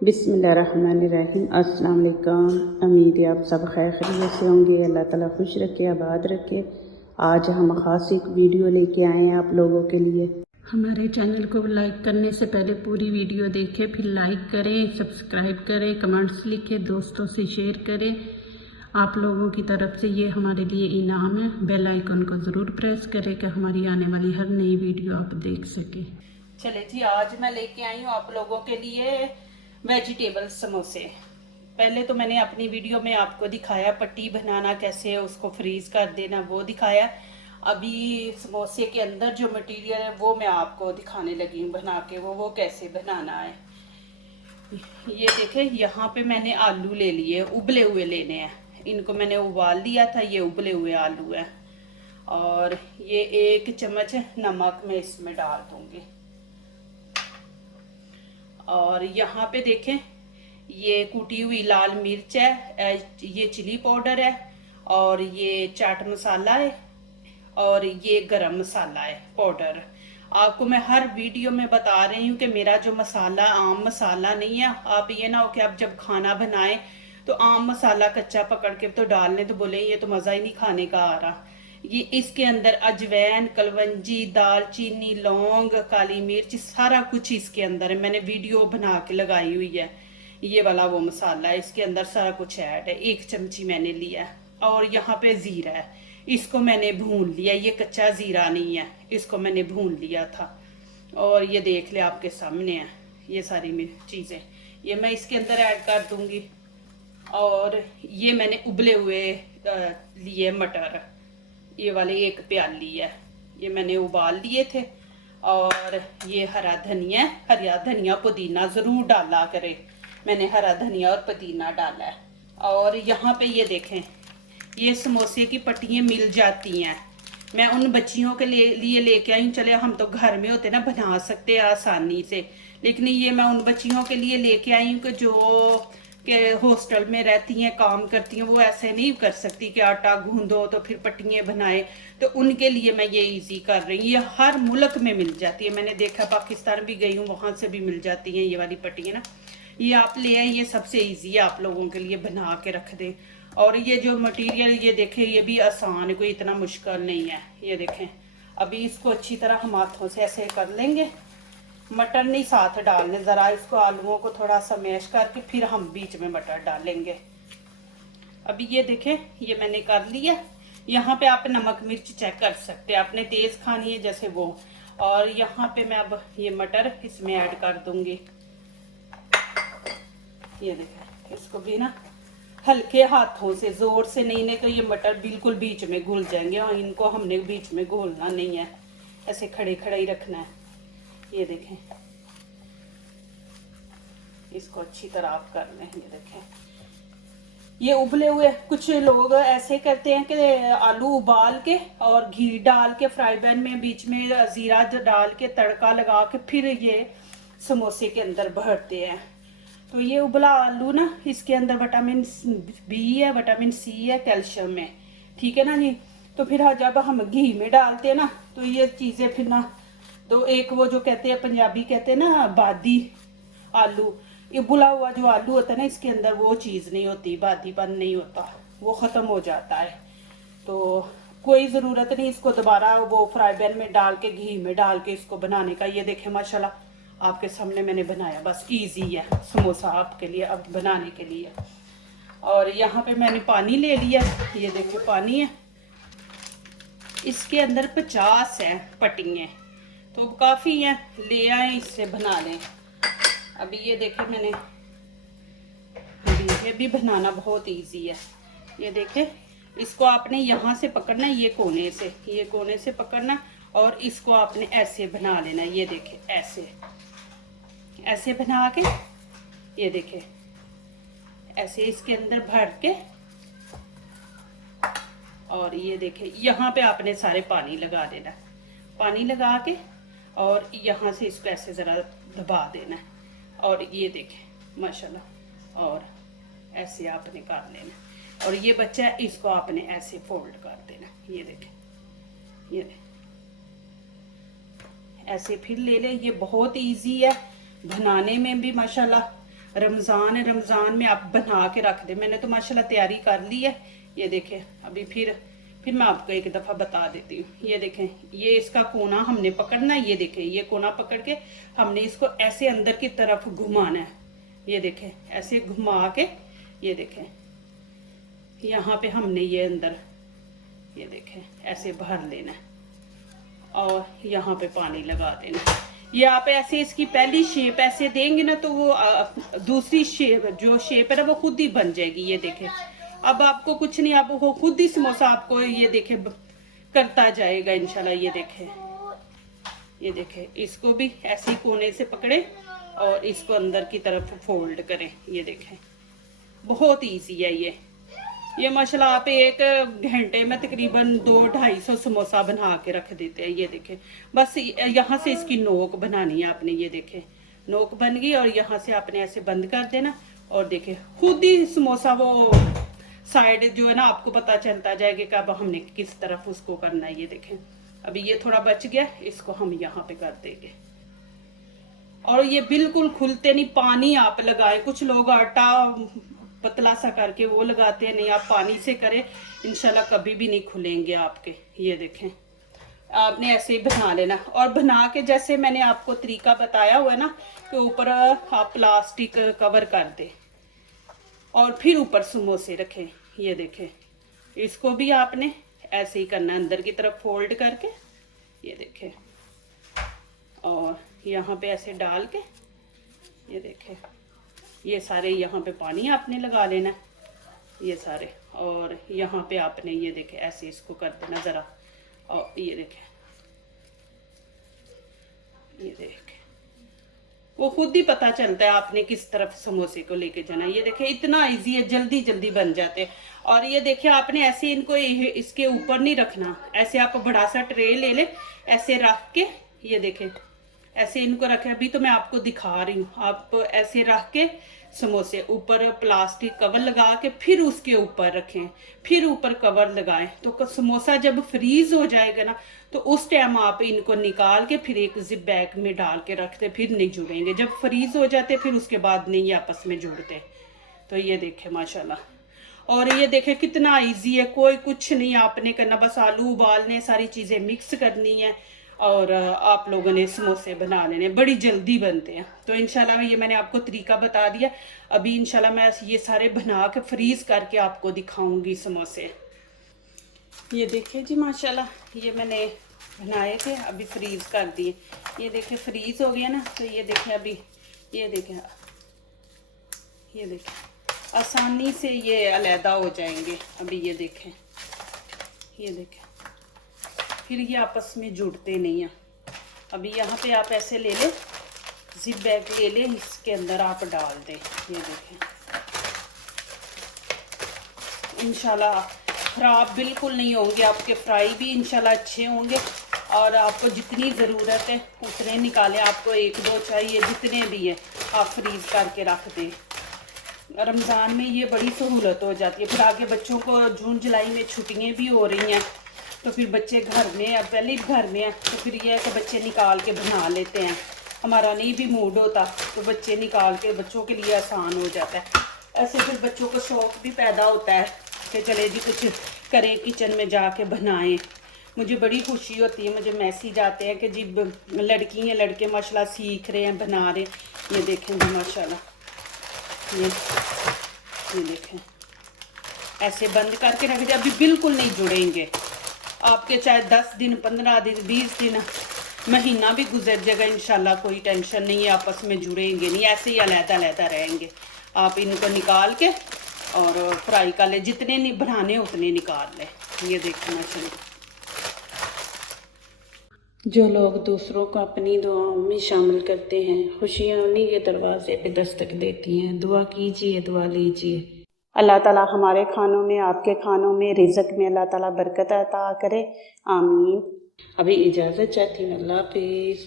बिस्मिल्लाहिर्रहमानिर्रहीम। अस्सलाम वालेकुम। उम्मीद है आप सब खैर खैरियत से होंगे। अल्लाह ताला खुश रखे, आबाद रखे। आज हम ख़ास एक वीडियो लेके आए हैं आप लोगों के लिए। हमारे चैनल को लाइक करने से पहले पूरी वीडियो देखें, फिर लाइक करें, सब्सक्राइब करें, कमेंट्स लिखें, दोस्तों से शेयर करें। आप लोगों की तरफ से ये हमारे लिए इनाम है। बेल आइकन को ज़रूर प्रेस करें कि हमारी आने वाली हर नई वीडियो आप देख सकें। चले जी, आज मैं लेके आई हूँ आप लोगों के लिए वेजिटेबल समोसे। पहले तो मैंने अपनी वीडियो में आपको दिखाया पट्टी बनाना कैसे है, उसको फ्रीज कर देना, वो दिखाया। अभी समोसे के अंदर जो मटेरियल है वो मैं आपको दिखाने लगी हूँ बना के, वो कैसे बनाना है। ये देखें, यहाँ पे मैंने आलू ले लिए, उबले हुए लेने हैं। इनको मैंने उबाल लिया था, ये उबले हुए आलू है। और ये 1 चम्मच नमक मैं इसमें डाल दूंगी। और यहाँ पे देखें, ये कुटी हुई लाल मिर्च है, ये चिली पाउडर है, और ये चाट मसाला है, और ये गरम मसाला है पाउडर। आपको मैं हर वीडियो में बता रही हूँ कि मेरा जो मसाला आम मसाला नहीं है। आप ये ना हो कि आप जब खाना बनाएं तो आम मसाला कच्चा पकड़ के तो डालने तो बोले ये तो मज़ा ही नहीं खाने का आ रहा। ये इसके अंदर अजवैन, कलवंजी, दालचीनी, लौंग, काली मिर्च, सारा कुछ इसके अंदर है। मैंने वीडियो बना के लगाई हुई है। ये वाला वो मसाला है, इसके अंदर सारा कुछ ऐड है। 1 चमची मैंने लिया है। और यहाँ पे जीरा है, इसको मैंने भून लिया। ये कच्चा जीरा नहीं है, इसको मैंने भून लिया था। और ये देख ले आपके सामने है ये सारी चीज़ें, ये मैं इसके अंदर ऐड कर दूंगी। और ये मैंने उबले हुए लिए मटर, ये वाले 1 प्याली है, ये मैंने उबाल लिए थे। और ये हरा धनिया पुदीना ज़रूर डाला करें। मैंने हरा धनिया और पुदीना डाला है। और यहाँ पे ये देखें, ये समोसे की पट्टियाँ मिल जाती हैं। मैं उन बच्चियों के लिए लेके आई हूँ। चले हम तो घर में होते ना, बना सकते हैं आसानी से, लेकिन ये मैं उन बच्चियों के लिए लेके आई हूँ कि जो के हॉस्टल में रहती हैं, काम करती हैं, वो ऐसे नहीं कर सकती कि आटा गूंदो तो फिर पट्टियाँ बनाए। तो उनके लिए मैं ये इजी कर रही हूँ। ये हर मुल्क में मिल जाती है, मैंने देखा पाकिस्तान भी गई हूँ, वहाँ से भी मिल जाती हैं ये वाली पट्टियाँ ना। ये आप ले आए, ये सबसे ईजी है, आप लोगों के लिए बना के रख दें। और ये जो मटेरियल ये देखें, ये भी आसान है, कोई इतना मुश्किल नहीं है। ये देखें, अभी इसको अच्छी तरह हम हाथों से ऐसे कर लेंगे। मटर नहीं साथ डालने, ज़रा इसको आलूओं को थोड़ा सा मैश करके फिर हम बीच में मटर डालेंगे। अभी ये देखें, ये मैंने कर लिया। यहाँ पे आप नमक मिर्च चेक कर सकते हैं, आपने तेज़ खानी है जैसे वो। और यहाँ पे मैं अब ये मटर इसमें ऐड कर दूंगी। ये देखें, इसको भी ना हल्के हाथों से, जोर से नहीं तो ये मटर बिल्कुल बीच में घुल जाएंगे। और इनको हमने बीच में घोलना नहीं है, ऐसे खड़े खड़े ही रखना है। ये देखें, इसको अच्छी तरह आप कर लें। ये देखें, ये उबले हुए, कुछ लोग ऐसे करते हैं कि आलू उबाल के और घी डाल के फ्राई पैन में बीच में जीरा डाल के तड़का लगा के फिर ये समोसे के अंदर भरते हैं। तो ये उबला आलू ना, इसके अंदर विटामिन बी है, विटामिन सी है, कैल्शियम है, ठीक है ना जी। तो फिर जब हम घी में डालते हैं ना, तो ये चीज़ें फिर ना, तो एक वो जो कहते हैं, पंजाबी कहते हैं ना बादी आलू, ये बुला हुआ जो आलू होता है ना, इसके अंदर वो चीज़ नहीं होती, बादीपन नहीं होता, वो ख़त्म हो जाता है। तो कोई ज़रूरत नहीं इसको दोबारा वो फ्राई पैन में डाल के, घी में डाल के इसको बनाने का। ये देखें, माशाल्लाह आपके सामने मैंने बनाया, बस इजी है समोसा आपके लिए अब बनाने के लिए। और यहाँ पे मैंने पानी ले लिया, ये देखिए पानी है, इसके अंदर 50 है पट्टियाँ, तो काफ़ी हैं, ले आए इससे बना लें। अभी ये देखें मैंने, ये भी बनाना बहुत इजी है। ये देखें, इसको आपने यहाँ से पकड़ना, ये कोने से पकड़ना, और इसको आपने ऐसे बना लेना। ये देखें, ऐसे बना के, ये देखें, ऐसे इसके अंदर भर के, और ये देखें यहाँ पे आपने सारे पानी लगा देना, पानी लगा के, और यहाँ से इसको ऐसे ज़रा दबा देना है। और ये देखें माशाल्लाह, और ऐसे आपने कर लेना। और ये बच्चा है, इसको आपने ऐसे फोल्ड कर देना। ये देखें, ये ऐसे फिर ले ले। ये बहुत इजी है बनाने में भी माशाल्लाह, रमज़ान है, रमज़ान में आप बना के रख दे। मैंने तो माशाल्लाह तैयारी कर ली है। ये देखें, अभी फिर मैं आपको एक दफ़ा बता देती हूँ। ये देखें, ये इसका कोना हमने पकड़ना है। ये देखें, ये कोना पकड़ के हमने इसको ऐसे अंदर की तरफ घुमाना है। ये देखें, ऐसे घुमा के, ये देखें यहाँ पे हमने ये अंदर, ये देखें ऐसे भर लेना है और यहाँ पे पानी लगा देना। ये आप ऐसे इसकी पहली शेप ऐसे देंगे ना तो वो दूसरी शेप, जो शेप है ना वो खुद ही बन जाएगी। ये देखें, अब आपको कुछ नहीं, अब वो खुद ही समोसा आपको ये देखें करता जाएगा इंशाल्लाह। ये देखें इसको भी ऐसे ही कोने से पकड़े और इसको अंदर की तरफ फोल्ड करें। ये देखें, बहुत ईजी है ये माशाल्लाह। आप एक घंटे में तकरीबन 200-250 समोसा बना के रख देते हैं। ये देखें, बस यहाँ से इसकी नोक बनानी है आपने। ये देखें, नोक बन गई और यहाँ से आपने ऐसे बंद कर देना और देखें खुद ही समोसा वो साइड जो है ना आपको पता चलता जाएगा कि अब हमने किस तरफ उसको करना है। ये देखें, अभी ये थोड़ा बच गया, इसको हम यहाँ पे कर देंगे। और ये बिल्कुल खुलते नहीं, पानी आप लगाएं। कुछ लोग आटा पतला सा करके वो लगाते हैं, नहीं आप पानी से करें, इंशाल्लाह कभी भी नहीं खुलेंगे आपके। ये देखें, आपने ऐसे ही बना लेना और बना के जैसे मैंने आपको तरीका बताया हुआ है ना कि ऊपर आप प्लास्टिक कवर कर दे और फिर ऊपर समोसे रखें। ये देखें, इसको भी आपने ऐसे ही करना, अंदर की तरफ फोल्ड करके। ये देखें, और यहाँ पे ऐसे डाल के, ये देखें ये सारे यहाँ पे पानी आपने लगा लेना ये सारे, और यहाँ पे आपने ये देखें ऐसे इसको कर देना ज़रा। और ये देखें, ये देखें वो खुद ही पता चलता है आपने किस तरफ समोसे को लेके जाना। ये देखें इतना इजी है, जल्दी जल्दी बन जाते हैं। और ये देखिए आपने ऐसे इनको इसके ऊपर नहीं रखना, ऐसे आप बड़ा सा ट्रे ले ले, ऐसे रख के, ये देखें ऐसे इनको रखें। अभी तो मैं आपको दिखा रही हूँ, आप ऐसे रख के समोसे ऊपर प्लास्टिक कवर लगा के फिर उसके ऊपर रखें, फिर ऊपर कवर लगाएं। तो समोसा जब फ्रीज हो जाएगा ना तो उस टाइम आप इनको निकाल के फिर एक जिप बैग में डाल के रखते, फिर नहीं जुड़ेंगे। जब फ्रीज हो जाते फिर उसके बाद नहीं आपस में जुड़ते। तो ये देखें माशाल्लाह। और ये देखें कितना इजी है, कोई कुछ नहीं आपने करना, बस आलू उबालने, सारी चीज़ें मिक्स करनी है और आप लोगों ने समोसे बना लेने, बड़ी जल्दी बनते हैं। तो इंशाल्लाह ये मैंने आपको तरीका बता दिया। अभी इंशाल्लाह मैं ये सारे बना के फ्रीज करके आपको दिखाऊंगी समोसे। ये देखिए जी माशाल्लाह, ये मैंने बनाए थे, अभी फ्रीज कर दिए। ये देखें फ्रीज हो गया ना, तो ये देखें अभी, ये देखें आसानी से ये अलहदा हो जाएंगे। अभी ये देखें फिर ये आपस में जुड़ते नहीं हैं। अभी यहाँ पे आप ऐसे ले लें, जिप बैग ले लें, इसके अंदर आप डाल दें। ये देखें इंशाल्लाह ख़राब बिल्कुल नहीं होंगे आपके, फ्राई भी इंशाल्लाह अच्छे होंगे। और आपको जितनी ज़रूरत है उतने निकालें, आपको 1-2 चाहिए जितने भी हैं आप फ्रीज़ करके रख दें। रमज़ान में ये बड़ी सहूलत हो जाती है। फिर आगे बच्चों को जून जुलाई में छुट्टियाँ भी हो रही हैं, तो फिर बच्चे घर में या पहले ही घर में हैं, तो फिर ये है कि बच्चे निकाल के बना लेते हैं। हमारा नहीं भी मूड होता तो बच्चे निकाल के, बच्चों के लिए आसान हो जाता है। ऐसे फिर बच्चों को शौक़ भी पैदा होता है कि चले जी कुछ करें, किचन में जाके बनाएं। मुझे बड़ी खुशी होती है, मुझे मैसेज आते हैं कि जी लड़की हैं लड़के माशाल्लाह सीख रहे हैं, बना रहे हैं। ये देखें जी माशाल्लाह, ये देखें ऐसे बंद करके रख दिया। अभी बिल्कुल नहीं जुड़ेंगे आपके, चाहे 10 दिन 15 दिन 20 दिन महीना भी गुजर जाएगा इंशाल्लाह, कोई टेंशन नहीं है, आपस में जुड़ेंगे नहीं, ऐसे ही अलहदा रहेंगे। आप इनको निकाल के और फ्राई कर ले, जितने नहीं बनाने उतने निकाल ले। ये देखना चाहिए। जो लोग दूसरों को अपनी दुआओं में शामिल करते हैं, खुशियाँ उन्हीं के दरवाजे पे दस्तक देती हैं। दुआ कीजिए, दुआ लीजिए। अल्लाह ताला हमारे खानों में, आपके खानों में, रिज़्क़ में अल्लाह ताला बरकत अता करे, आमीन। अभी इजाज़त चाहती हूँ, अल्लाह हाफ़िज़।